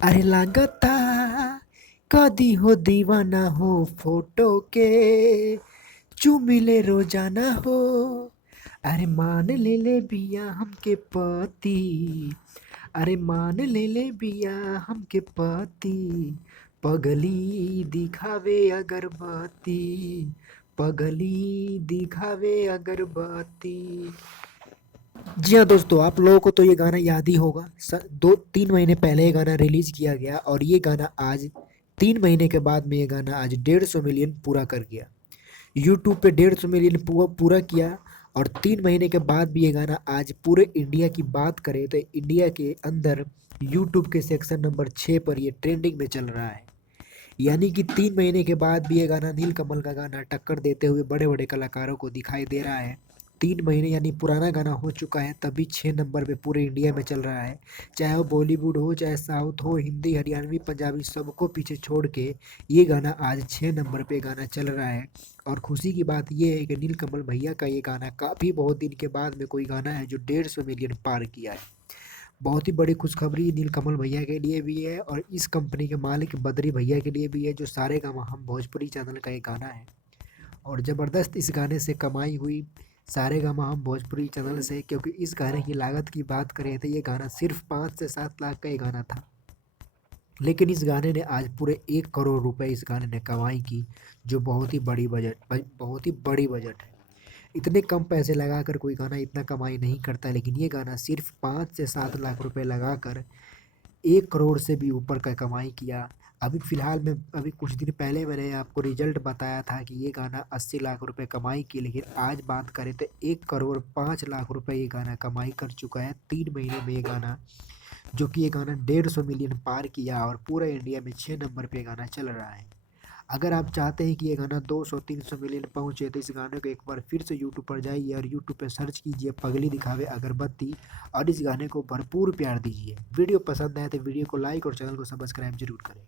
अरे लागता कदी हो दीवाना हो फोटो के चुमिले रोजाना हो। अरे मान ले बिया हमके पति। अरे मान ले बिया हमके पति। पगली दिखावे अगरबत्ती। पगली दिखावे अगरबत्ती। जी हाँ दोस्तों, आप लोगों को तो ये गाना याद ही होगा। 2-3 महीने पहले ये गाना रिलीज किया गया और ये गाना आज 3 महीने के बाद में ये गाना आज 150 मिलियन पूरा कर गया। यूट्यूब पे 150 मिलियन पूरा किया। और 3 महीने के बाद भी ये गाना आज पूरे इंडिया की बात करें तो इंडिया के अंदर यूट्यूब के सेक्शन नंबर 6 पर ये ट्रेंडिंग में चल रहा है। यानी कि 3 महीने के बाद भी ये गाना नीलकमल का गाना टक्कर देते हुए बड़े बड़े कलाकारों को दिखाई दे रहा है। 3 महीने यानी पुराना गाना हो चुका है तभी 6 नंबर पे पूरे इंडिया में चल रहा है। चाहे वो बॉलीवुड हो, चाहे साउथ हो, हिंदी, हरियाणवी, पंजाबी, सबको पीछे छोड़ के ये गाना आज 6 नंबर पे गाना चल रहा है। और खुशी की बात ये है कि नीलकमल भैया का ये गाना काफ़ी बहुत दिन के बाद में कोई गाना है जो 150 मिलियन पार किया है। बहुत ही बड़ी खुशखबरी नीलकमल भैया के लिए भी है और इस कंपनी के मालिक बद्री भैया के लिए भी है जो सारेगामा हम भोजपुरी चैनल का एक गाना है। और ज़बरदस्त इस गाने से कमाई हुई सारेगामा हम भोजपुरी चैनल से, क्योंकि इस गाने की लागत की बात करें तो ये गाना सिर्फ 5 से 7 लाख का ये गाना था। लेकिन इस गाने ने आज पूरे 1 करोड़ रुपए इस गाने ने कमाई की, जो बहुत ही बड़ी बजट है। इतने कम पैसे लगाकर कोई गाना इतना कमाई नहीं करता, लेकिन ये गाना सिर्फ 5 से 7 लाख रुपए लगाकर 1 करोड़ से भी ऊपर का कमाई किया। अभी फ़िलहाल में अभी कुछ दिन पहले मैंने आपको रिजल्ट बताया था कि ये गाना 80 लाख रुपए कमाई की, लेकिन आज बात करें तो 1 करोड़ 5 लाख रुपए ये गाना कमाई कर चुका है 3 महीने में ये गाना। जो कि ये गाना 150 मिलियन पार किया और पूरा इंडिया में 6 नंबर पे गाना चल रहा है। अगर आप चाहते हैं कि ये गाना 200-300 मिलियन पहुँचे तो इस गाने को एक बार फिर से यूट्यूब पर जाइए और यूट्यूब पे सर्च कीजिए पगली दिखावे अगरबत्ती और इस गाने को भरपूर प्यार दीजिए। वीडियो पसंद आए तो वीडियो को लाइक और चैनल को सब्सक्राइब जरूर करें।